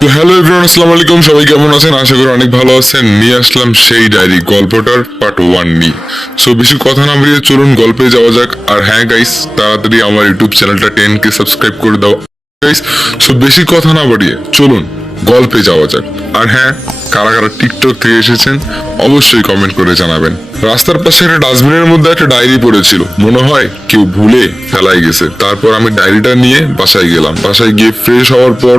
তো hello everyone, আসসালামু আলাইকুম। সবাই কেমন আছেন? আশা করি অনেক ভালো আছেন। নিয়ে আসলাম সেই ডায়েরি গল্পটার পার্ট 1 নিয়ে। সো বেশি কথা না বেরিয়ে চলুন গল্পে যাওয়া যাক। আর হ্যাঁ গাইস, তাড়াতাড়ি আমার ইউটিউব চ্যানেলটা 10K সাবস্ক্রাইব করে দাও গাইস। সো বেশি কথা না বাড়িয়ে চলুন গল্পে যাওয়া যাক। আর হ্যাঁ, কারা কারা টিকটক থেকে এসেছেন অবশ্যই কমেন্ট করে জানাবেন। রাস্তার পাশে একটা ডাস্টবিনের মধ্যে একটা ডায়েরি পড়েছিল, মনে হয় কেউ ভুলে ফেলাই গেছে। তারপর আমি ডায়েরিটা নিয়ে বাসায় গেলাম। বাসায় গিয়ে ফ্রেশ হওয়ার পর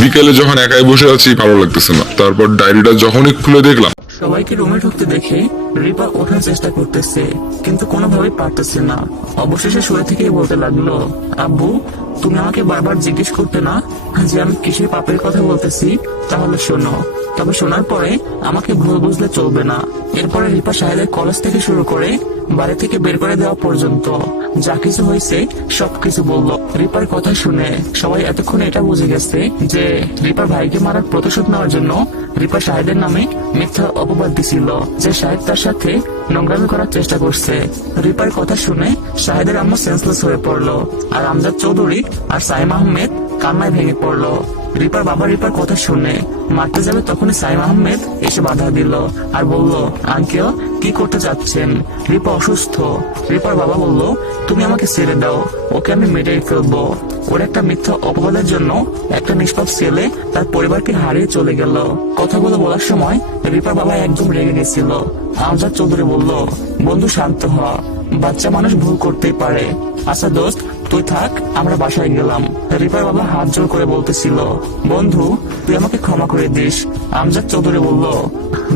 বিকেলে যখন একাই বসে আছি, ভালো লাগতেছে না। তারপর ডায়েরিটা যখনই খুলে দেখলাম, সবাইকে রুমে ঢুকতে দেখে রিপা ওঠার চেষ্টা করতেছে, কিন্তু কোনোভাবেই পারতেছে না। অবশেষে শুয়ে থেকেই বলতে লাগলো, আব্বু তুমি আমাকে বারবার জিজ্ঞেস করতে না যে আমি কিসের পাপের কথা বলতেছি, তাহলে শোনো। তবে শোনার পরে আমাকে ভুল বুঝলে চলবে না। এরপরে রিপা সাহেবের কলেজ থেকে শুরু করে বাড়ি থেকে বের করে দেওয়া পর্যন্ত যা কিছু হয়েছে সবকিছু বললো। রিপার কথা শুনে সবাই এতক্ষণে এটা বুঝে গেছে যে রিপার ভাইকে মারার প্রতিশোধ নেওয়ার জন্য রিপা শাহেদের নামে মিথ্যা অপবাদ দিছিল, যে শাহেদ তার সাথে নোংরামি করার চেষ্টা করছে। রিপার কথা শুনে শাহেদের আম্মু সেন্সলেস হয়ে পড়লো, আর আমজাদ চৌধুরী আর সাইম আহমেদ কান্নায় ভেঙে পড়লো। রিপার বাবা রিপার কথা শুনে মারতে যাবে, তখনই সাইম আহমেদ এসে বাধা দিল আর বলল, আঙ্কেল কি করতে যাচ্ছেন? রিপা অসুস্থ। রিপার বাবা বলল, তুমি আমাকে ছেড়ে দাও, ওকে আমি মেরেই ফেলবো। ওর একটা মিথ্যা অপবাদের জন্য একটা নিষ্পাপ ছেলে তার পরিবারকে হারিয়ে চলে গেল। কথাগুলো বলার সময় রিপার বাবা একদম রেগে গেছিল। আমজাদ চৌধুরী বলল, বন্ধু শান্ত হ, বাচ্চা মানুষ ভুল করতেই পারে। আচ্ছা দোস্ত তুই থাক, আমরা বাসায় গেলাম। রিপার বাবা হাত জোর করে বলতেছিল, বন্ধু তুই আমাকে ক্ষমা করে দিস। আমজাদ চৌধুরী বলল,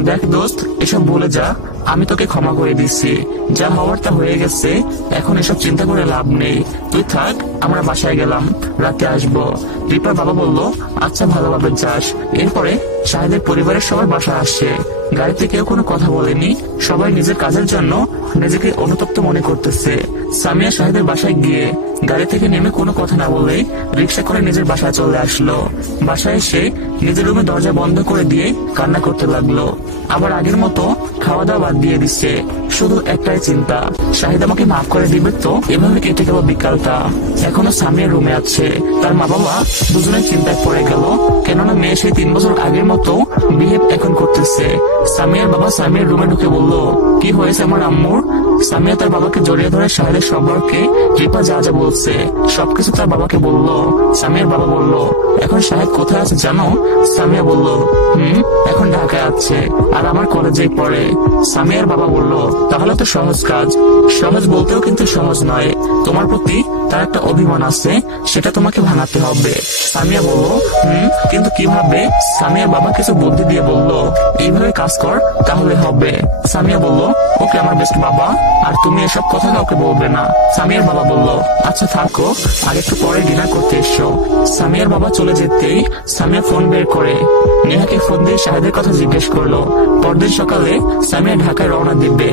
দেখ দোস্ত, এসব বলে যা, আমি তোকে ক্ষমা করে দিচ্ছি। যা হওয়ার তা হয়ে গেছে, এখন এসব চিন্তা করে লাভ নেই। তুই থাক, আমরা বাসায় গেলাম, রাতে আসবো। রিপার বাবা বলল, আচ্ছা ভালোভাবে যাস। এরপরে শাহেদের পরিবারের সবাই বাসায় আসে। গাড়িতে কেউ কোনো কথা বলেনি, সবাই নিজের কাজের জন্য নিজেকে অনুতপ্ত মনে করতেছে। সামিয়া শাহেদের বাসায় গিয়ে গাড়ি থেকে নেমে কোনো কথা না বলে রিক্সা করে নিজের বাসায় চলে আসলো। বাসায় এসে নিজের রুমে দরজা বন্ধ করে দিয়ে কান্না করতে লাগলো। আবার আগের মতো খাওয়া দাওয়া বাদ দিয়ে দিচ্ছে। শুধু একটাই চিন্তা, শাহিদ আমাকে মাফ করে দিবে তো? এভাবে কেটে গেল বিকালটা। এখনো সামিয়ার রুমে আছে। তার মা বাবা দুজনে চিন্তায় পড়ে গেল, কেননা মেয়ে সেই 3 বছর আগের মতো বিহেভ এখন করতেছে। সামিয়ার বাবা সামিয়ার রুমে ঢুকে বলল, কি হয়েছে আমার আম্মুর? সামিয়া তার বাবাকে জড়িয়ে ধরে শাহেদের সম্পর্কে রিপা যা যা বলছে সবকিছু তার বাবাকে বলল। সামিয়ার বাবা বলল, এখন শাহেদ কোথায় আছে জানো? সামিয়া বলল, এখন ঢাকায় আছে, আর আমার কলেজেই পড়ে। সামিয়ার বাবা বলল, তাহলে তো সহজ কাজ। সহজ বলতেও কিন্তু সহজ নয়, তোমার প্রতি তার একটা অভিমান আছে, সেটা তোমাকে ভাঙাতে হবে। সামিয়া বলল, কিন্তু কিভাবে? সামিয়ার বাবা কিছু বুদ্ধি দিয়ে বলল, এইভাবে কাজ কর, তাহলে হবে। সামিয়া বলল, ওকে আমার বেস্ট বাবা, আর তুমি এসব কথা কাউকে বলবে না। সামিয়ার বাবা বলল, আচ্ছা থাকো, আর একটু পরে ডিনার করতে এসো। সামিয়ার বাবা চলে যেতেই সামিয়া ফোন বের করে নেহাকে ফোন দিয়ে শাহেদের কথা জিজ্ঞেস করলো। পরদিন সকালে সামিয়া ঢাকায় রওনা দিবে।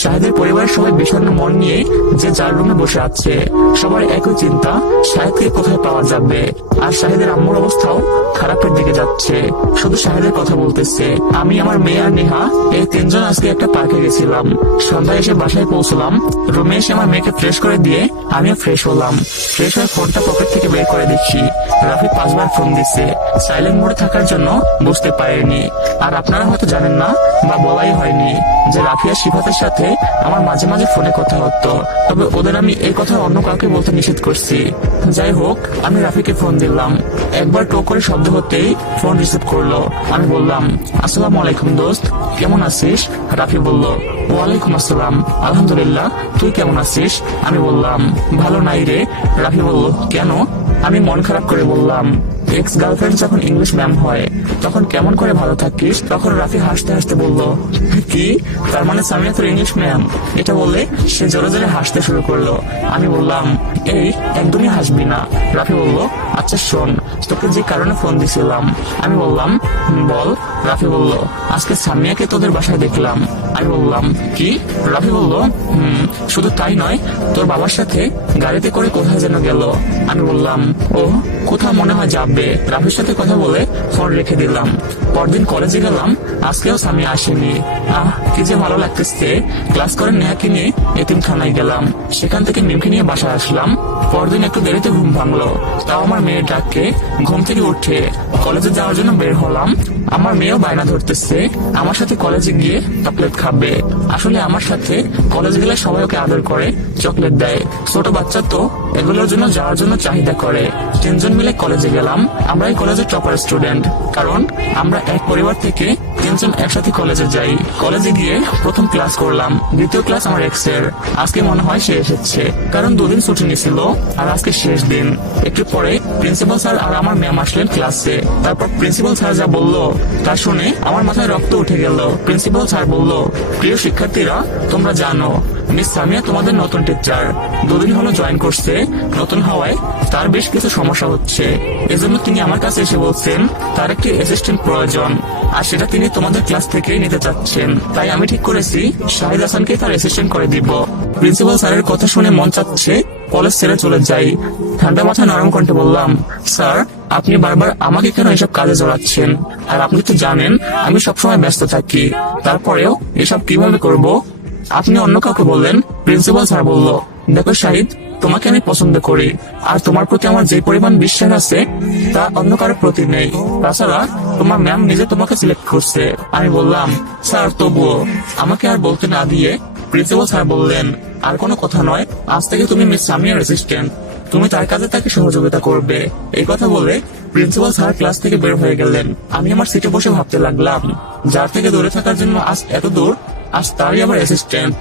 শাহেদের পরিবারের সবাই বিষণ্ণ মন নিয়ে যে যার রুমে বসে আছে। সবার একই চিন্তা, শাহেদকে কোথায় পাওয়া যাবে। আর শাহেদের আম্মুর অবস্থাও খারাপের দিকে যাচ্ছে, শুধু শাহেদের কথা বলতেছে। আমি, আমার মেয়ে আর নেহা এই 3 জন আজকে একটা পার্কে গেছিলাম। সন্ধ্যায় এসে বাসায় পৌঁছলাম। রুমে এসে আমার মেয়েকে ফ্রেশ করে দিয়ে আমিও ফ্রেশ হলাম। ফ্রেশ হয়ে ফোনটা পকেট থেকে বের করে দেখি রাফি 5 বার ফোন দিছে। সাইলেন্ট মোডে থাকার জন্য বুঝতে পারিনি। আর আপনারা হয়তো জানেন না, বা বলাই হয়নি, যে রাফি আর শিফাতের সাথে আমার মাঝে মাঝে ফোনে কথা হতো। তবে ওদের আমি এই কথা অন্য কাউকে বলতে নিষেধ করছি। যাই হোক, আমি রাফিকে ফোন দিলাম। একবার টো করে শব্দ হতেই ফোন রিসিভ করলো। আমি বললাম, আসসালামু আলাইকুম দোস্ত, কেমন আছিস? রাফি বলল, ওয়ালাইকুম আসসালাম, আলহামদুলিল্লাহ, তুই কেমন আছিস? আমি বললাম, ভালো নাই রে। রাফি বলল, কেন? আমি মন খারাপ করে বললাম, এক্স গার্লফ্রেন্ড যখন ইংলিশ ম্যাম হয় তখন কেমন করে ভালো থাকিস? তখন রাফি হাসতে হাসতে বলল, কি, তার মানে সামিয়া তোর ইংলিশ ম্যাম? এটা বলে সে জোরে জোরে হাসতে শুরু করলো। আমি বললাম, এই একদমই হাসবি না। রাফি বলল, আচ্ছা শোন, তোকে যে কারণে ফোন দিছিলাম। আমি বললাম, বল। রাফি বলল, আজকে সামিয়াকে তোদের বাসায় দেখলাম। আমি বললাম, কি? রাফি বলল, শুধু তাই নয়, তোর বাবার সাথে গাড়িতে করে কোথায় যেন গেল। আমি বললাম, ও কোথাও মনে হয় যাবে। রাফির সাথে কথা বলে ফোন রেখে দিলাম। পরদিন কলেজে গেলাম, আজকেও সামিয়া আসেনি। কি যে ভালো লাগতেছে। ক্লাস করে নেহাকে নিয়ে এতিমখানায় গেলাম, সেখান থেকে মিমকে নিয়ে বাসায় আসলাম। পরদিন একটু দেরিতে ঘুম ভাঙলো, তাও আমার মেয়ের ডাকে ঘুম থেকে উঠে কলেজে যাওয়ার জন্য বের হলাম। আমার মেয়েও বায়না ধরতেছে আমার সাথে কলেজে গিয়ে চকলেট খাবে। আসলে আমার সাথে কলেজে গেলে সবাই ওকে আদর করে, চকলেট দেয়। ছোট বাচ্চা তো এগুলোর জন্য যাওয়ার জন্য চাহিদা করে। তিনজন মিলে কলেজে গেলাম। আমরা এই কলেজের টপার স্টুডেন্ট, কারণ আমরা এক পরিবার থেকে তিনজন একসাথে কলেজে যাই। কলেজে গিয়ে প্রথম ক্লাস করলাম। দ্বিতীয় ক্লাস আমার এক্স এর। আজকে মনে হয় সে এসেছে, কারণ দুদিন ছুটি নিছিল আর আজকে শেষ দিন। একটু পরে প্রিন্সিপাল স্যার আর আমার ম্যাম আসলেন ক্লাসে। তারপর প্রিন্সিপাল স্যার যা বললো তা শুনে আমার মাথায় রক্ত উঠে গেল। প্রিন্সিপাল স্যার বলল, প্রিয় শিক্ষার্থীরা, তোমরা জানো মিস সামিয়া তোমাদের নতুন টিচার। দুদিন হলো জয়েন করছে। নতুন হওয়ায় তার বেশ কিছু সমস্যা হচ্ছে। এজন্য তিনি আমার কাছে এসে বলছেন তার একটি অ্যাসিস্ট্যান্ট প্রয়োজন, আর সেটা তিনি তোমাদের ক্লাস থেকেই নিতে চাচ্ছেন। তাই আমি ঠিক করেছি শাহিদ হাসানকে তার অ্যাসিস্ট্যান্ট করে দিব। প্রিন্সিপাল স্যারের কথা শুনে মন চাচ্ছে কলেজ ছেড়ে চলে যাই। ঠান্ডা মাথায় নরম কণ্ঠে বললাম, স্যার আপনি বারবার আমাকে কেন এসব কাজে জড়াচ্ছেন? আর আপনি তো জানেন আমি সবসময় ব্যস্ত থাকি, তারপরেও এসব কিভাবে করব? আপনি অন্য কাউকে বললেন। প্রিন্সিপাল স্যার বলল, দেখো শাহিদ, তোমাকে আমি পছন্দ করি, আর তোমার প্রতি আমার যে পরিমাণ বিশ্বাস আছে তা অন্য কারোর প্রতি নেই। তাছাড়া তোমার ম্যাম নিজে তোমাকে সিলেক্ট করছে। আমি বললাম, স্যার তবুও। আমাকে আর বলতে না দিয়ে প্রিন্সিপাল স্যার বললেন, আর কোনো কথা নয়, আজ থেকে তুমি মিস সামিয়ার অ্যাসিস্ট্যান্ট। তুমি তার কাজে তাকে সহযোগিতা করবে। এই কথা বলে প্রিন্সিপাল স্যার ক্লাস থেকে বের হয়ে গেলেন। আমি আমার সিটে বসে ভাবতে লাগলাম, যার থেকে দূরে থাকার জন্য আজ এত দূর, আজ তারই আবার অ্যাসিস্ট্যান্ট।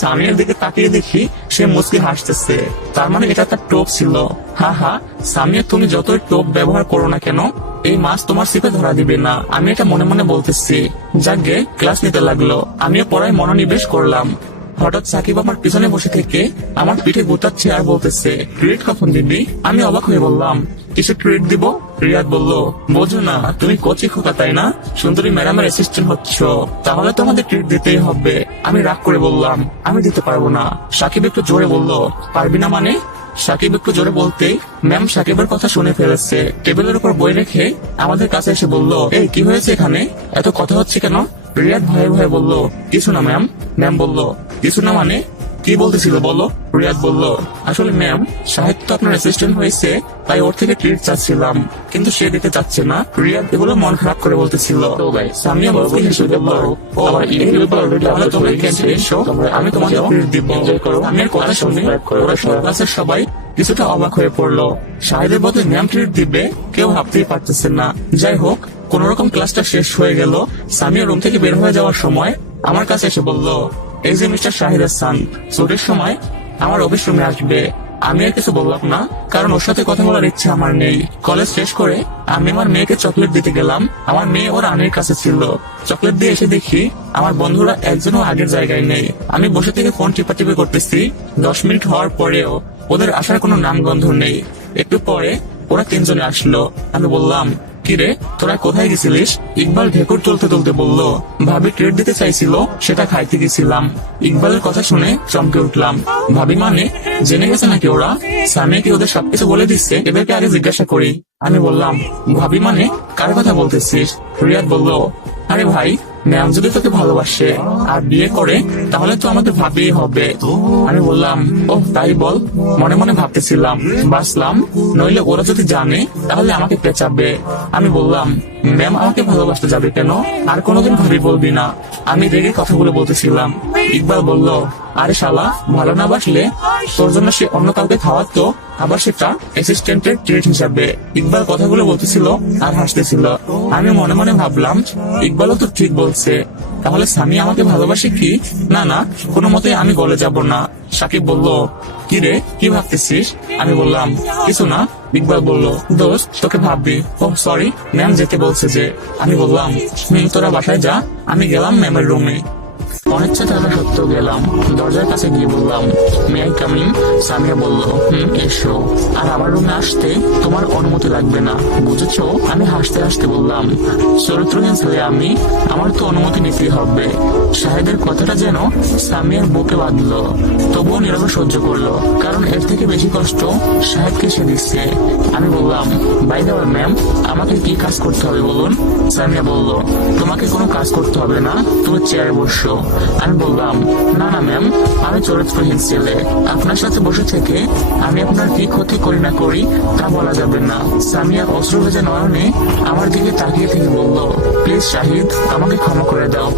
সামিয়ার দিকে তাকিয়ে দেখি সে মুচকি হাসতেছে। তার মানে এটা তার টোপ ছিল। হা হা, সামিয়া তুমি যতই টোপ ব্যবহার করো না কেন, এই মাছ তোমার সিপে ধরা দিবে না। আমি এটা মনে মনে বলতেছি। যাকে ক্লাস নিতে লাগলো, আমিও পড়ায় মনোনিবেশ করলাম। হঠাৎ সাকিব আমার পিছনে বসে থেকে আমার পিঠে গোটাচ্ছে আর বলতেছে, ট্রিট কখন দিবি? আমি অবাক হয়ে বললাম, কিসে ট্রিট দিব? রিয়াদ বলল, বোঝো না, তুমি কোচি খোকা তাই না? সুন্দরী ম্যাডামের অ্যাসিস্ট্যান্ট হচ্ছ, তাহলে তো আমাদের ট্রিট দিতেই হবে। আমি রাগ করে বললাম, আমি দিতে পারবো না। সাকিব একটু জোরে বলল, পারবি না মানে? সাকিব একটু জোরে বলতেই ম্যাম সাকিবের কথা শুনে ফেলেছে। টেবিলের উপর বই রেখে আমাদের কাছে এসে বলল, এই কি হয়েছে এখানে? এত কথা হচ্ছে কেন? রিয়াদ ভয়ে ভয়ে বলল, কিছু না ম্যাম। ম্যাম বলল, কিছু না মানে? কি বলতেছিল বলো? রিয়াদ বলল, আসলে ম্যাম, সাহিত্য তো আপনার অ্যাসিস্ট্যান্ট হয়েছে, তাই ওর থেকে ট্রিট চাচ্ছিলাম, কিন্তু সে দিতে চাচ্ছে না। রিয়াদ এগুলো মন খারাপ করে বলতেছিল। সামিয়া মুচকি হেসে বলল, ও তাহলে তোমরা ক্যান্টিনে এসো, আমি তোমাকে ট্রিট দিব। সামিয়ার কথা শুনে ওরা ক্লাসের সবাই কিছুটা অবাক হয়ে পড়লো। শাহিদের বদলে ম্যাম ট্রিট দিবে কেউ ভাবতেই পারতেছে না। যাই হোক, কোন রকম ক্লাসটা শেষ হয়ে গেল। সামিয়া রুম থেকে বের হয়ে যাওয়ার সময় আমার কাছে এসে বলল, এই যে মিস্টার শাহিদ হাসান, ছুটির সময় আমার অফিস রুমে আসবে। আমি আর কিছু বললাম না, কারণ ওর সাথে কথা বলার ইচ্ছে আমার নেই। কলেজ শেষ করে আমি আমার মেয়েকে চকলেট দিতে গেলাম। আমার মেয়ে ওর আনের কাছে ছিল। চকলেট দিয়ে এসে দেখি আমার বন্ধুরা একজনও আগের জায়গায় নেই। আমি বসে থেকে ফোন টিপাটিপি করতেছি। 10 মিনিট হওয়ার পরেও ওদের আসার কোনো নামগন্ধ নেই। একটু পরে ওরা তিনজনে আসলো। আমি বললাম, কিরে তোরা কোথায় গেছিলিস? ইকবাল ঢেকুর তুলতে তুলতে বলল, ভাবি ট্রিট দিতে চাইছিল, সেটা খাইতে গেছিলাম। ইকবালের কথা শুনে চমকে উঠলাম। ভাবি মানে জেনে গেছে নাকি ওরা? সামিয়া কি ওদের সবকিছু বলে দিচ্ছে? এদেরকে আগে জিজ্ঞাসা করি। আমি বললাম, ভাবি মানে কার কথা বলতেছিস? রিয়াদ বলল, আরে ভাই, ম্যাম যদি তোকে ভালোবাসে আর বিয়ে করে তাহলে তো আমাদের ভাবিই হবে। আমি বললাম, ও তাই বল। মনে মনে ভাবতেছিলাম, বাসলাম, নইলে ওরা যদি জানে তাহলে আমাকে পেঁচাবে। আমি বললাম, ম্যাম আমাকে ভালোবাসতে যাবে কেন? আর কোনোদিন ভাবি বলবি না। আমি রেগে কথাগুলো বলতেছিলাম। ইকবাল বলল, আরে শালা, ভালো না বাসলে তোর জন্য সে অন্য কাউকে খাওয়াতো, আবার সেটা অ্যাসিস্ট্যান্টের ট্রিট হিসাবে। ইকবাল কথাগুলো বলতেছিল আর হাসতেছিল। আমি মনে মনে ভাবলাম, ইকবালও তো ঠিক বলছে, তাহলে সামিয়া আমাকে ভালোবাসে কি? না না, কোনো মতে আমি গলে যাব না। সাকিব বলল, কি রে, কি ভাবতেছিস? আমি বললাম, কিছু না। ইকবাল বলল, দোস্ত তোকে ভাববি। ও সরি, ম্যাম যেতে বলছে যে। আমি বললাম, তোরা বাসায় যা। আমি গেলাম ম্যামের রুমে। অনিচ্ছা থাকা সত্ত্বেও গেলাম। দরজার কাছে গিয়ে বললাম, may I come in? Samia বলল, এসো। আর আমার রুমে আসতে তোমার অনুমতি লাগবে না, বুঝেছো? আমি হাসতে হাসতে বললাম, চরিত্রহীন ছেলে আমি, আমার তো অনুমতি নিতেই হবে। শাহেদের কথাটা যেন সামিয়ার বুকে বাঁধলো, তবুও নীরবে সহ্য করলো, কারণ এর থেকে বেশি কষ্ট শাহেদকে সে দিচ্ছে। আমি বললাম, বাই দ্য ওয়ে ম্যাম, আমাকে কি কাজ করতে হবে বলুন? সামিয়া বলল, তোমাকে কোনো কাজ করতে হবে না, তুমি চেয়ারে বসো। আমি বললাম, না না ম্যাম, আমি চরিত্রহীন ছেলে। আপনার সাথে বসে থেকে আমি আপনার কি ক্ষতি করি না করি তা বলা যাবে না। সামিয়া অশ্রু ভেজা নয়নে আমার দিকে তাকিয়ে থেকে বলল, প্লিজ শাহিদ, আমাকে ক্ষমা করে দাও।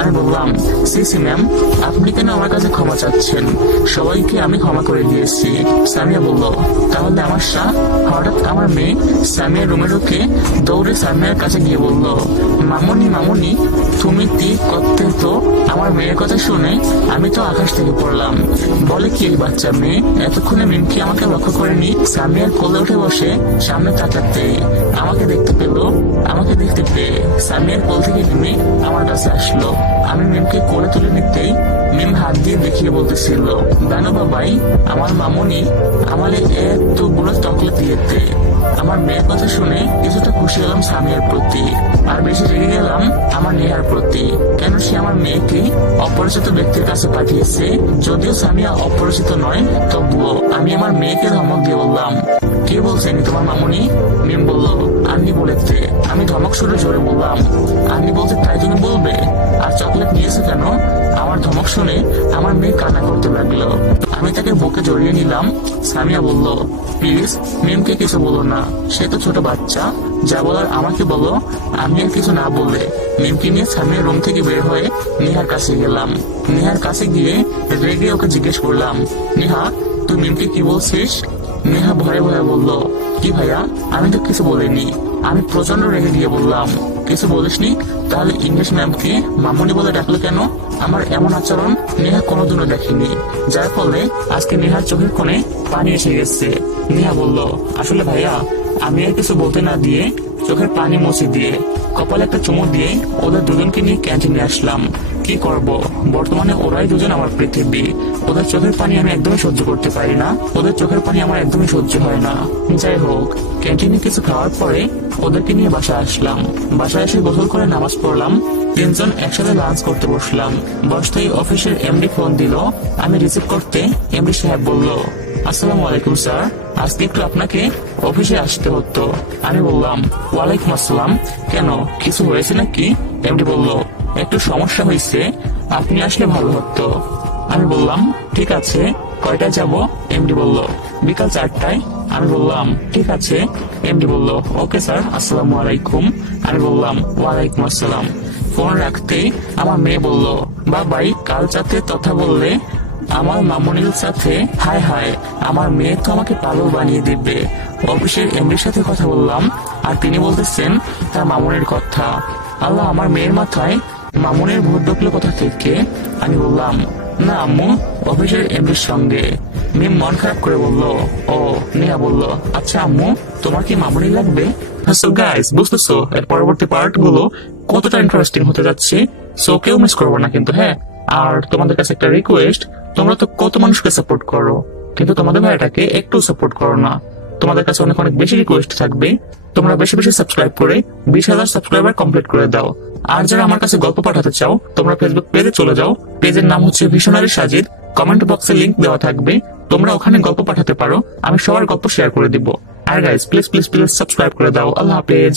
আমি বললাম, সিসি ম্যাম, আপনি কেন আমার কাছে ক্ষমা চাচ্ছেন? সবাইকে আমি ক্ষমা করে দিয়েছি। সামিয়া বলল, তাহলে আমার শাহ? হঠাৎ আমার মেয়ে সামিয়ার রুমে ঢুকে দৌড়ে সামিয়ার কাছে গিয়ে বলল, মামুনি মামুনি, তুমি তীর করতে তো। আমার মেয়ের কথা শুনে আমি তো আকাশ থেকে পড়লাম। বলে কি এই বাচ্চা মেয়ে, এতক্ষণে মিমকি আমাকে লক্ষ্য করেনি। সামিয়ার কোলে উঠে বসে সামনে তাকাতে আমাকে দেখতে পেয়ে সামিয়ার কোল থেকে মিমি আমার কাছে আসলো। আমি মিমকে কোলে তুলে নিতেই মিম হাত দিয়ে দেখিয়ে বলতেছিল, জানো বাবাই, আমার মামুনি আমারে এতগুলো চকলেট দিয়েতে। আমার মেয়ের কথা শুনে কিছুটা খুশি হলাম সামিয়ার প্রতি, আর বেশি রেগে গেলাম আমার নেহার প্রতি। কেন সে আমার মেয়েকে অপরিচিত ব্যক্তির কাছে পাঠিয়েছে? যদিও সামিয়া অপরিচিত নয়, তবুও আমি আমার মেয়েকে ধমক দিয়ে বললাম, কে বলছেন তোমার মামুনি? মিম বলল, আন্নি বলেছে। আমি ধমক সুরে জোরে বললাম, আন্নি বলতে তাই তুমি বলবে? আর চকলেট নিয়েছে কেন? আমার ধমক শুনে আমার মেয়ে কান্না করতে লাগলো। আমি তাকে বুকে জড়িয়ে নিলাম। সামিয়া বলল, প্লিজ মিমকে কিছু বলো না, সে তো ছোট বাচ্চা, যা বলার আমাকে বলো। আমি আর কিছু না বলে মিমকে নিয়ে সামিয়ার রুম থেকে বের হয়ে নেহার কাছে গেলাম। নেহার কাছে গিয়ে রেগে ওকে জিজ্ঞেস করলাম, নেহা, তুই মিমকে কি বলছিস? নেহা ভয়ে ভয়ে বলল, কি ভাইয়া, আমি তো কিছু বলিনি। আমি প্রচন্ড রেগে গিয়ে বললাম, কিছু বলিসনি? তাহলে ইংলিশ ম্যামকে মামুনি বলে ডাকলো কেন? আমার এমন আচরণ নেহা কোনোদিনও দেখেনি, যার ফলে আজকে নেহার চোখের কোণে পানি এসে গেছে। নেহা বলল, আসলে ভাইয়া, আমি আর কিছু বলতে না দিয়ে চোখের পানি মুছে দিয়ে কপালে একটা চুমু দিয়ে ওদের দুজনকে নিয়ে ক্যান্টিনে আসলাম। কি করব, বর্তমানে ওরাই দুজন আমার পৃথিবী। ওদের চোখের পানি আমি একদমই সহ্য করতে পারি না, ওদের চোখের পানি আমার একদমই সহ্য হয় না। যাই হোক, ক্যান্টিনে কিছু খাওয়ার পরে ওদেরকে নিয়ে বাসায় আসলাম। বাসায় এসে গোসল করে নামাজ পড়লাম। তিনজন একসাথে লাঞ্চ করতে বসলাম। বসতেই অফিসের এমডি ফোন দিল। আমি রিসিভ করতে এমডি সাহেব বলল, আসসালামু আলাইকুম স্যার, আজকে একটু আপনাকে অফিসে আসতে হতো। আমি বললাম, ওয়ালাইকুম আসসালাম, কেন কিছু হয়েছে নাকি? এমডি বলল, একটু সমস্যা হয়েছে, আপনি আসলে ভালো হতো। আমি বললাম, ঠিক আছে, কয়টায় যাব? এমডি বলল, বিকাল 4টায়। আমি বললাম, ঠিক আছে। এমডি বলল, ওকে স্যার, আসসালামু আলাইকুম। আমি বললাম, ওয়ালাইকুম আসসালাম। ফোন রাখতে আমার মেয়ে বলল, বাবাই, কাল যাতে কথা বললে আমার মামুনির সাথে। হায় হায়, আমার মেয়ে তো আমাকে পাগল বানিয়ে দিবে। অফিসের এমডির সাথে কথা বললাম, আর তিনি বলতেছেন তার মামুনির কথা। আল্লাহ, আমার মেয়ের মাথায় মামুনির ভূত ঢুকলো কোথা থেকে? আমি বললাম, না আম্মু, অফিসের এমডির সঙ্গে। মিম মন খারাপ করে বলল, ও। নেহা বলল, আচ্ছা আম্মু, তোমার কি মামুনি লাগবে? সো গাইস, বুঝতেছো এর পরবর্তী পার্ট গুলো কতটা ইন্টারেস্টিং হতে যাচ্ছে। সো কেউ মিস করবো না কিন্তু, হ্যাঁ। আর তোমাদের কাছে একটা রিকোয়েস্ট, তোমরা তো কত মানুষকে সাপোর্ট করো, কিন্তু তোমাদের ভাইটাকে একটু সাপোর্ট করো না। তোমাদের কাছে অনেক অনেক বেশি রিকোয়েস্ট থাকবে, তোমরা বেশি বেশি সাবস্ক্রাইব করে 20,000 সাবস্ক্রাইবার কমপ্লিট করে দাও। আর যারা আমার কাছে গল্প পাঠাতে চাও, তোমরা ফেসবুক পেজে চলে যাও। পেজের নাম হচ্ছে ভিশনারি সাজিদ। কমেন্ট বক্সে লিংক দেওয়া থাকবে, তোমরা ওখানে গল্প পাঠাতে পারো, আমি সবার গল্প শেয়ার করে দিব। আর guys, please please please subscribe করে দাও। আল্লাহ হাফেজ।